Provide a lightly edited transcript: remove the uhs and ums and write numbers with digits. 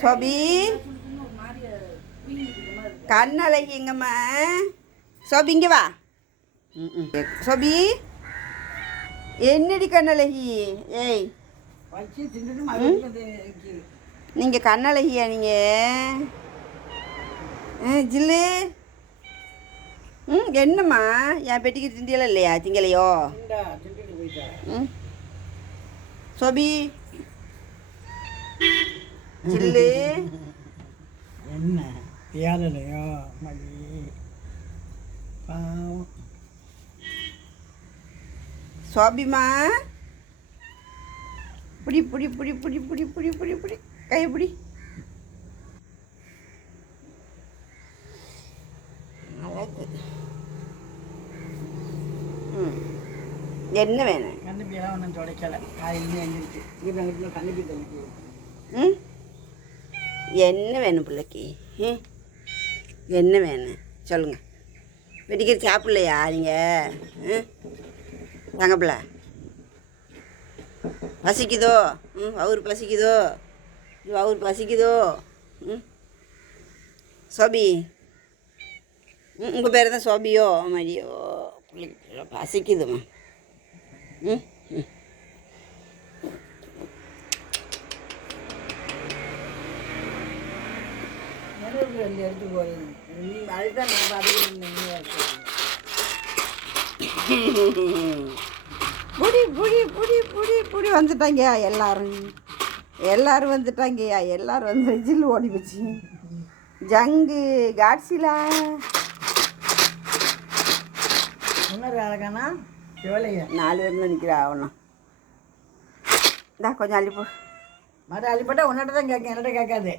சோபி கண்ணழகிங்கம்மா. சோபி இங்கே வா. சோபி என்னடி கண்ணழகி? ஏய் நீங்கள் கண்ணழகியா நீங்கள்? ஜில்லு என்னம்மா என் பெட்டிக்கு திண்டியெல்லாம் இல்லையா? திங்கலையோ? சோபி ஜில்லு என்ன ஏழலையோ மதி பாவம். சோபிமா புடி புடி புடி புடி புடி புடி புடி புடி கை புடி. அழகு. என்ன வேணும்? கண்ணுப்பியெல்லாம் ஒன்றும் துடைக்கலை. காலையில் எழுந்திரிச்சு வீட்டில் கண்ணுப்பி தண்ணி. என்ன வேணும் பிள்ளைக்கு? என்ன வேணும் சொல்லுங்கள். வெடிக்கிற சாப்பிட்லையா நீங்கள்? தங்கப்பிள்ள பசிக்குதோ? அவர் பசிக்குதோ? அவர் பசிக்குதோ? சோபி உங்கள் பேர் தான் சோபியோ? மடியோ பிள்ளைக்கு பசிக்குதுமா. எடுத்து போகிறேன். அதுதான் நான் பார்த்துக்கிட்டு புடி புடி புடி புடி புடி வந்துட்டாங்க எல்லாரும் வந்துட்டாங்கய்யா. எல்லாரும் வந்து ஜில்லு ஓடி போச்சு. ஜங்கு காட்சிலா இன்னொரு அழகானா எவ்வளையா 4 பேர் தான் நிற்கிறா. ஒன்றா இந்தா கொஞ்சம் அள்ளி போ. மறு அள்ளிப்பட்டா உன்னிட்ட தான் கேட்க, என்னட்ட கேட்காது.